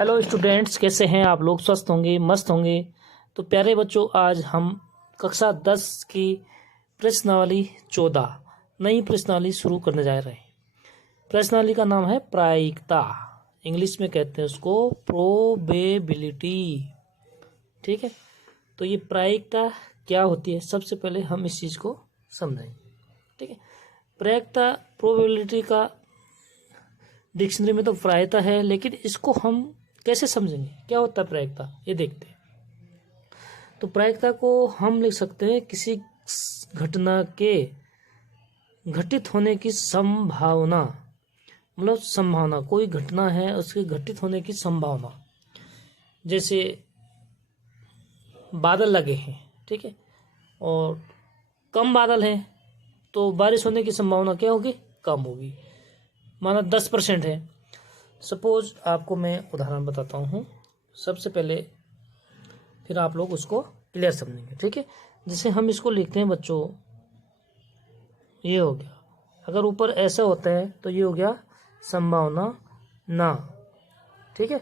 Hello students, कैसे हैं आप लोग? स्वस्थ होंगे, मस्त होंगे। तो प्यारे बच्चों, आज हम कक्षा 10 की प्रश्नावली 14 नई प्रश्नावली शुरू करने जा रहे हैं। प्रश्नावली का नाम है प्रायिकता। इंग्लिश में कहते हैं उसको प्रोबेबिलिटी। ठीक है, तो ये प्रायिकता क्या होती है, सबसे पहले हम इस चीज़ को समझेंगे। ठीक है, प्रायिकता प्रोबेबिलिटी का डिक्शनरी में तो प्रायिकता है, लेकिन इसको हम कैसे समझेंगे, क्या होता है प्रायिकता, ये देखते हैं। तो प्रायिकता को हम लिख सकते हैं किसी घटना के घटित होने की संभावना, मतलब संभावना, कोई घटना है उसके घटित होने की संभावना। जैसे बादल लगे हैं, ठीक है, और कम बादल हैं तो बारिश होने की संभावना क्या होगी, कम होगी। माना 10% है। सपोज आपको मैं उदाहरण बताता हूँ सबसे पहले, फिर आप लोग उसको क्लियर समझेंगे। ठीक है, जैसे हम इसको लिखते हैं बच्चों, ये हो गया, अगर ऊपर ऐसा होता है तो ये हो गया संभावना ना। ठीक है,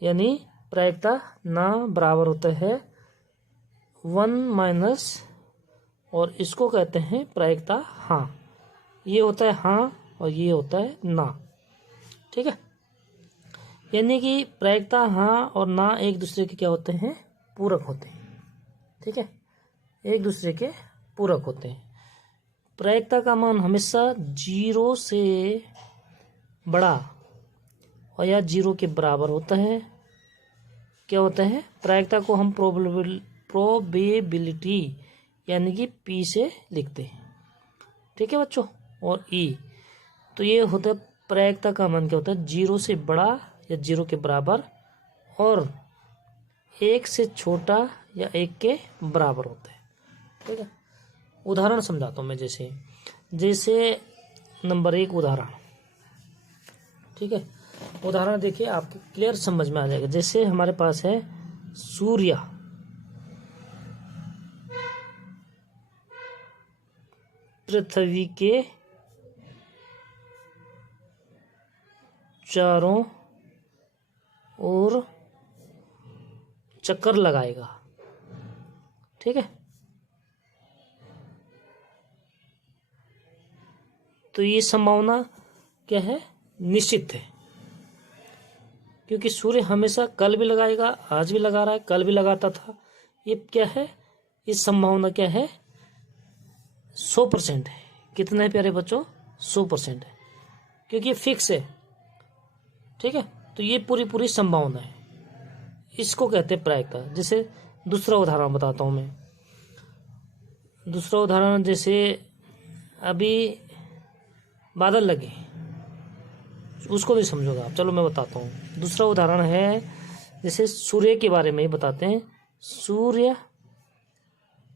यानी प्रायिकता ना बराबर होता है 1 - और इसको कहते हैं प्रायिकता हाँ। ये होता है हाँ और ये होता है ना। ठीक है, यानी कि प्रायिकता हाँ और ना एक दूसरे के क्या होते हैं, पूरक होते हैं। ठीक है, एक दूसरे के पूरक होते हैं। प्रायिकता का मान हमेशा 0 से बड़ा और या 0 के बराबर होता है। क्या होता है, प्रायिकता को हम प्रोबेबिलिटी यानी कि पी से लिखते हैं। ठीक है बच्चों, और ई, तो ये होता है प्रायिकता का मान क्या होता है, 0 से बड़ा या 0 के बराबर और 1 से छोटा या 1 के बराबर होता है। ठीक है, उदाहरण समझाता हूँ मैं। जैसे नंबर 1 उदाहरण। ठीक है, उदाहरण देखिए, आपको क्लियर समझ में आ जाएगा। जैसे हमारे पास है सूर्य पृथ्वी के चारों ओर चक्कर लगाएगा। ठीक है, तो ये संभावना क्या है, निश्चित है, क्योंकि सूर्य हमेशा कल भी लगाएगा, आज भी लगा रहा है, कल भी लगाता था। ये क्या है, इस संभावना क्या है, 100% है। कितना है प्यारे बच्चों, 100% है, क्योंकि ये फिक्स है। ठीक है, तो ये पूरी संभावना है, इसको कहते हैं प्रायिकता। जैसे दूसरा उदाहरण बताता हूँ मैं। दूसरा उदाहरण, जैसे अभी बादल लगे, उसको नहीं समझोगा आप, चलो मैं बताता हूँ। दूसरा उदाहरण है, जैसे सूर्य के बारे में ही बताते हैं। सूर्य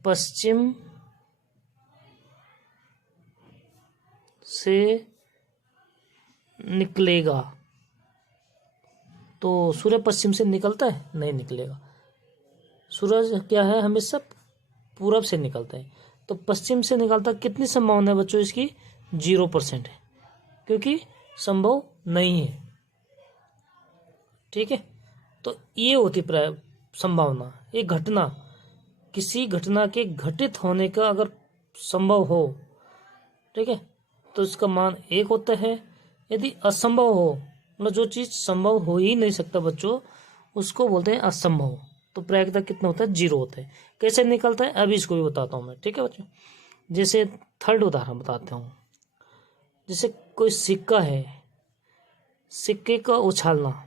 पश्चिम से निकलेगा, तो सूर्य पश्चिम से निकलता है, नहीं निकलेगा। सूरज क्या है, हमेशा पूरब से निकलता है, तो पश्चिम से निकलता, कितनी संभावना है बच्चों इसकी, 0% है, क्योंकि संभव नहीं है। ठीक है, तो ये होती संभावना। एक घटना, किसी घटना के घटित होने का अगर संभव हो, ठीक है, तो इसका मान 1 होता है। यदि असंभव हो, मतलब जो चीज़ संभव हो ही नहीं सकता बच्चों, उसको बोलते हैं असंभव। तो प्रायिकता कितना होता है, 0 होता है। कैसे निकलता है, अभी इसको भी बताता हूँ मैं। ठीक है बच्चों, जैसे थर्ड उदाहरण बताता हूँ। जैसे कोई सिक्का है, सिक्के का उछालना।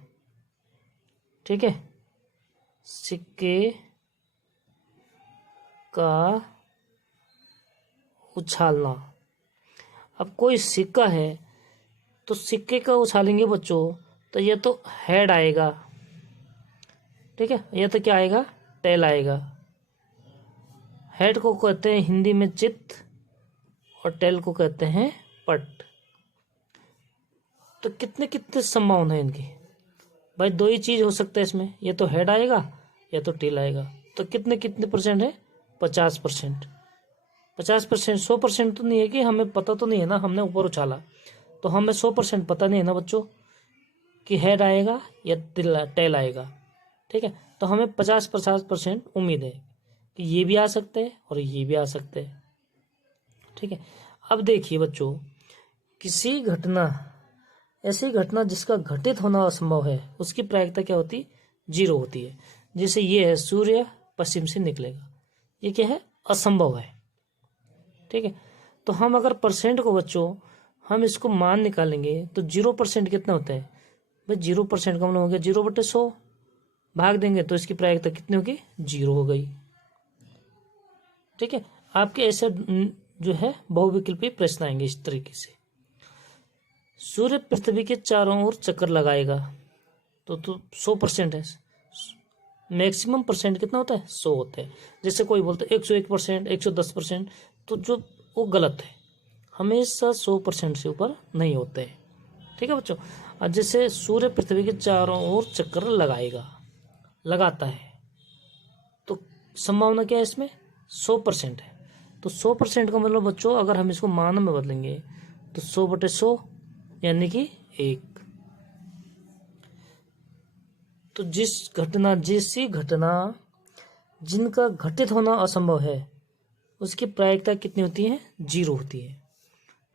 ठीक है, सिक्के का उछालना। अब कोई सिक्का है तो सिक्के का उछालेंगे बच्चों, तो ये तो हेड आएगा। ठीक है, ये तो क्या आएगा, टेल आएगा। हेड को कहते हैं हिंदी में चित्त और टेल को कहते हैं पट। तो कितने कितने संभावना है इनकी भाई, 2 ही चीज हो सकता है इसमें, ये तो हेड आएगा या तो टेल आएगा। तो कितने कितने परसेंट है, 50%। 50%, 100% तो नहीं है कि हमें पता तो नहीं है ना, हमने ऊपर उछाला तो हमें 100% पता नहीं है ना बच्चों, कि हेड आएगा या टेल आएगा। ठीक है, तो हमें 50% उम्मीद है कि ये भी आ सकते हैं और ये भी आ सकते हैं। ठीक है, अब देखिए बच्चों, किसी घटना, ऐसी घटना जिसका घटित होना असंभव है, उसकी प्रायिकता क्या होती है? 0 होती है। जैसे ये है, सूर्य पश्चिम से निकलेगा, ये क्या है? असंभव है। ठीक है, तो हम अगर परसेंट को बच्चों हम इसको मान निकालेंगे तो 0% कितना होता है भाई? 0% का मतलब हो गया 0/100, भाग देंगे तो इसकी प्रायिकता कितनी होगी? 0 हो गई। ठीक है, आपके ऐसे जो है बहुविकल्पी प्रश्न आएंगे इस तरीके से। सूर्य पृथ्वी के चारों ओर चक्कर लगाएगा तो 100% है। मैक्सिमम परसेंट कितना होता है? 100 होता है। जैसे कोई बोलता है 101%, 110%, तो जो वो गलत है, हमेशा 100% से ऊपर नहीं होते हैं। ठीक है बच्चों, और जैसे सूर्य पृथ्वी के चारों ओर चक्कर लगाता है, तो संभावना क्या है इसमें? 100% है। तो 100% का मतलब बच्चों अगर हम इसको मान में बदलेंगे तो 100/100 यानी कि 1। तो जैसी घटना जिनका घटित होना असंभव है, उसकी प्रायिकता कितनी होती है? 0 होती है।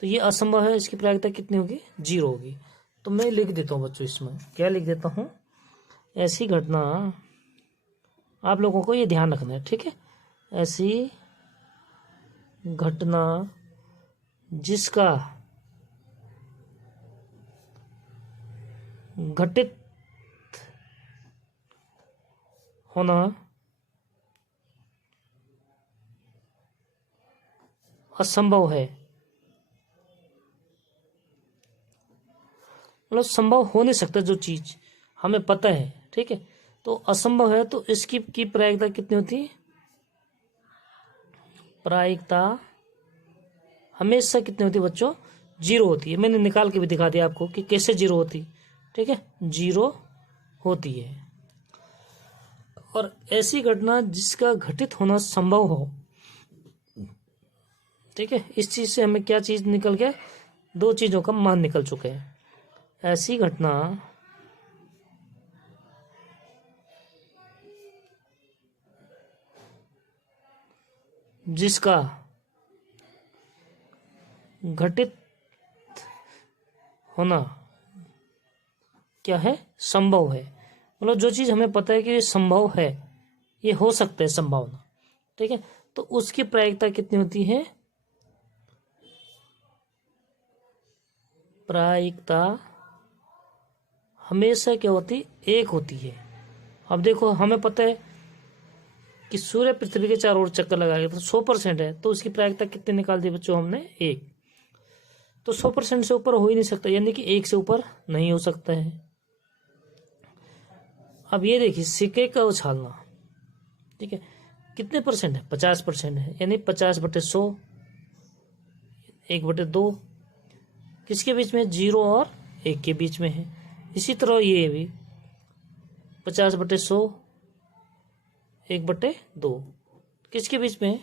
तो ये असंभव है, इसकी प्रायिकता कितनी होगी? 0 होगी। तो मैं लिख देता हूँ बच्चों, इसमें क्या लिख देता हूँ? ऐसी घटना, आप लोगों को ये ध्यान रखना है। ठीक है, ऐसी घटना जिसका घटित होना असंभव है, मतलब संभव हो नहीं सकता जो चीज हमें पता है। ठीक है, तो असंभव है, तो इसकी की प्रायिकता कितनी होती है? प्रायिकता हमेशा कितनी होती है बच्चों? 0 होती है। मैंने निकाल के भी दिखा दिया आपको कि कैसे 0 होती। ठीक है, 0 होती है। और ऐसी घटना जिसका घटित होना संभव हो, ठीक है, इस चीज से हमें क्या चीज निकल गया? 2 चीजों का मान निकल चुके हैं। ऐसी घटना जिसका घटित होना क्या है? संभव है। मतलब जो चीज हमें पता है कि ये संभव है, ये हो सकता है, संभावना। ठीक है, तो उसकी प्रायिकता कितनी होती है? प्रायिकता हमेशा क्या होती? 1 होती है। अब देखो, हमें पता है कि सूर्य पृथ्वी के चारों ओर चक्कर लगाएगा, तो 100% है, तो उसकी प्रायिकता कितनी निकाल दी बच्चों हमने? 1। तो 100% से ऊपर हो ही नहीं सकता, यानी कि 1 से ऊपर नहीं हो सकता है। अब ये देखिए, सिक्के का उछालना, ठीक है, कितने परसेंट है? 50% है, यानी 50/100, 1/2 किसके बीच में? 0 और 1 के बीच में है। इसी तरह ये भी 50/100, 1/2 किसके बीच में है?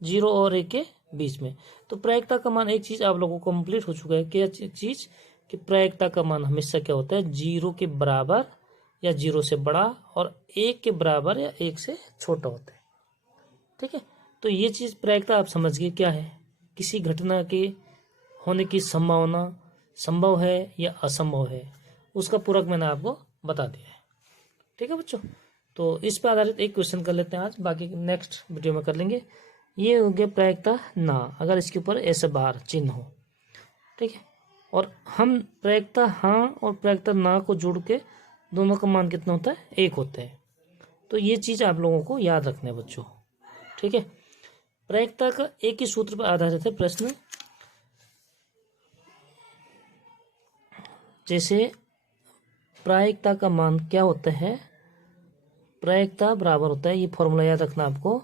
0 और 1 के बीच में। तो प्रायिकता का मान, एक चीज आप लोगों को कंप्लीट हो चुका है, क्या चीज? कि प्रायिकता का मान हमेशा क्या होता है? 0 के बराबर या 0 से बड़ा और 1 के बराबर या 1 से छोटा होता है। ठीक है, तो ये चीज प्रायिकता आप समझ गए क्या है? किसी घटना के होने की संभावना संभव है या असंभव है, उसका पूरक मैंने आपको बता दिया है। ठीक है बच्चों, तो इस पर आधारित एक क्वेश्चन कर लेते हैं आज, बाकी नेक्स्ट वीडियो में कर लेंगे। ये हो गया प्रायिकता ना, अगर इसके ऊपर ऐसे बार चिन्ह हो। ठीक है, और हम प्रायिकता हाँ और प्रायिकता ना को जोड़ के दोनों का मान कितना होता है? 1 होता है। तो ये चीज आप लोगों को याद रखना है बच्चों। ठीक है, प्रायिकता का एक ही सूत्र पर आधारित है प्रश्न। जैसे प्रायिकता का मान क्या होता है? प्रायिकता बराबर होता है, ये फॉर्मूला याद रखना आपको,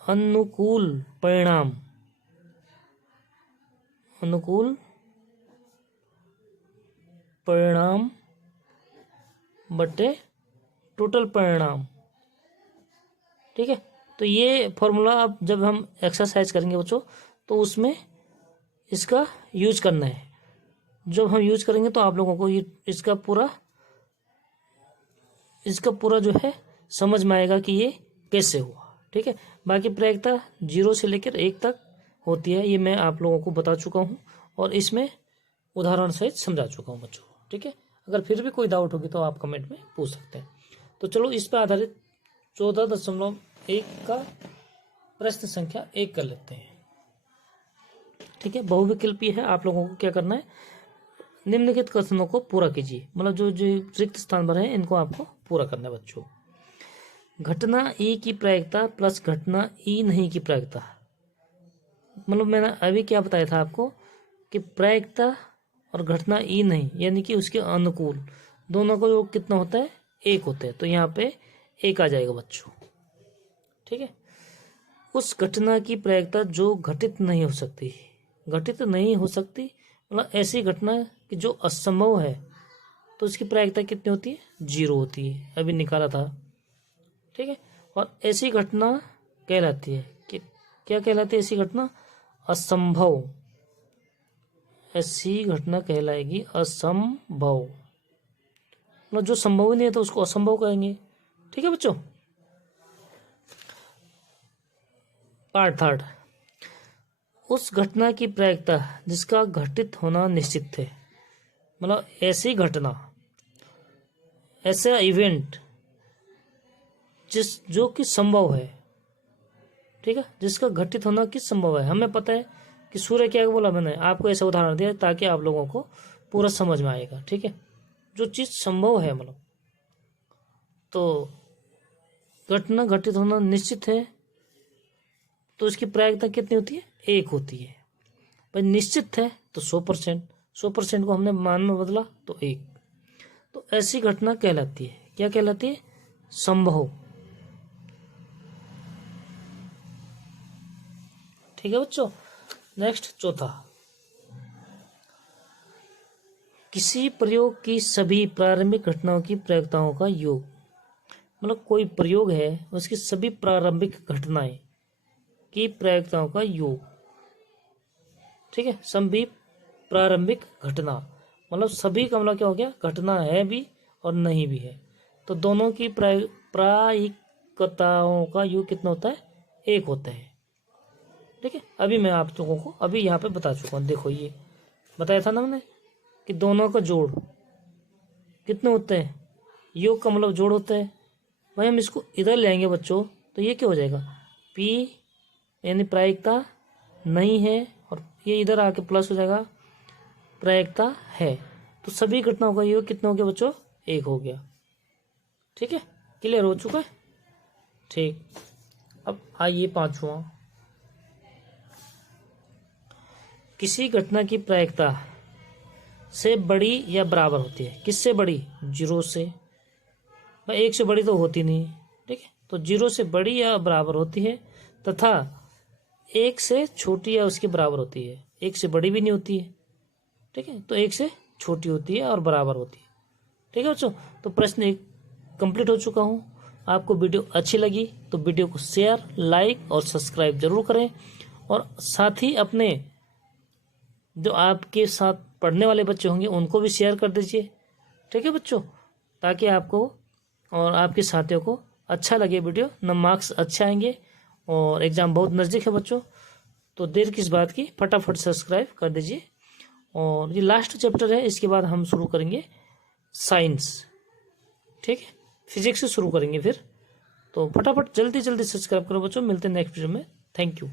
अनुकूल परिणाम बटे टोटल परिणाम। ठीक है, तो ये फॉर्मूला अब जब हम एक्सरसाइज करेंगे बच्चों, तो उसमें इसका यूज करना है। जब हम यूज करेंगे तो आप लोगों को ये इसका पूरा जो है समझ में आएगा कि ये कैसे हुआ। ठीक है, बाकी प्रायिकता 0 से लेकर 1 तक होती है, ये मैं आप लोगों को बता चुका हूँ और इसमें उदाहरण सहित समझा चुका हूँ बच्चों। ठीक है, अगर फिर भी कोई डाउट होगी तो आप कमेंट में पूछ सकते हैं। तो चलो इस पर आधारित 14.1 का प्रश्न संख्या 1 कर लेते हैं। ठीक है, बहुविकल्पी है। आप लोगों को क्या करना है, निम्नलिखित कथनों को पूरा कीजिए, मतलब जो जो रिक्त स्थान पर है इनको आपको पूरा करना है बच्चों। घटना ई की प्रायिकता प्लस घटना ई नहीं की प्रायिकता, मतलब मैंने अभी क्या बताया था आपको कि प्रायिकता और घटना ई नहीं यानी कि उसके अनुकूल दोनों का योग कितना होता है, 1 होता है। तो यहाँ पे 1 आ जाएगा बच्चों। ठीक है, उस घटना की प्रायिकता जो घटित नहीं हो सकती, घटित नहीं हो सकती मतलब ऐसी घटना कि जो असंभव है, तो उसकी प्रायिकता कितनी होती है, 0 होती है, अभी निकाला था। ठीक है, और ऐसी घटना कहलाती है कि क्या कहलाती है, ऐसी घटना असंभव, ऐसी घटना कहलाएगी असंभव, मतलब जो संभव ही नहीं है तो उसको असंभव कहेंगे। ठीक है बच्चों। पार्ट 3, उस घटना की प्रायिकता जिसका घटित होना निश्चित है, मतलब ऐसी घटना, ऐसा इवेंट जो कि संभव है। ठीक है, जिसका घटित होना कि संभव है। हमें पता है कि सूर्य क्या बोला, मैंने आपको ऐसा उदाहरण दिया ताकि आप लोगों को पूरा समझ में आएगा। ठीक है, जो चीज़ संभव है मतलब, तो घटना घटित होना निश्चित है तो उसकी प्रायिकता कितनी होती है, 1 होती है। भाई निश्चित है तो 100%, 100% को हमने मान में बदला तो 1। तो ऐसी घटना कहलाती है, क्या कहलाती है, संभव। ठीक है बच्चों। नेक्स्ट चौथा, किसी प्रयोग की सभी प्रारंभिक घटनाओं की प्रायिकताओं का योग, मतलब कोई प्रयोग है उसकी सभी प्रारंभिक घटनाएं की प्रायिकताओं का योग। ठीक है, सभी प्रारंभिक घटना मतलब सभी का मतलब क्या हो गया, घटना है भी और नहीं भी है, तो दोनों की प्रायिकताओं का योग कितना होता है, 1 होता है। ठीक है, अभी मैं आप लोगों को अभी यहाँ पे बता चुका हूँ। देखो ये बताया था ना मैंने कि दोनों का जोड़ कितने होते हैं, योग का मतलब जोड़ होता है। भाई हम इसको इधर ले आएंगे बच्चों तो ये क्या हो जाएगा, P यानी प्रायिकता नहीं है, और ये इधर आके प्लस हो जाएगा, प्रायिकता है। तो सभी घटनाओं का योग कितना हो गया बच्चों, 1 हो गया। ठीक है, क्लियर हो चुका है। ठीक, अब आइए 5वां, किसी घटना की प्रायिकता से बड़ी या बराबर होती है, किससे बड़ी, 0 से। भाई 1 से बड़ी तो होती नहीं। ठीक है, तो 0 से बड़ी या बराबर होती है, तथा 1 से छोटी या उसके बराबर होती है। 1 से बड़ी भी नहीं होती है। ठीक है, तो 1 से छोटी होती है और बराबर होती है। ठीक है बच्चों, तो प्रश्न 1 कंप्लीट हो चुका हूँ। आपको वीडियो अच्छी लगी तो वीडियो को शेयर, लाइक और सब्सक्राइब जरूर करें, और साथ ही अपने जो आपके साथ पढ़ने वाले बच्चे होंगे उनको भी शेयर कर दीजिए। ठीक है बच्चों, ताकि आपको और आपके साथियों को अच्छा लगे वीडियो, न मार्क्स अच्छे आएंगे और एग्ज़ाम बहुत नज़दीक है बच्चों। तो देर किस बात की, फटाफट सब्सक्राइब कर दीजिए। और ये लास्ट चैप्टर है, इसके बाद हम शुरू करेंगे साइंस। ठीक है, फिजिक्स से शुरू करेंगे फिर। तो फटाफट जल्दी जल्दी सब्सक्राइब करो बच्चों, मिलते हैं नेक्स्ट वीडियो में। Thank you.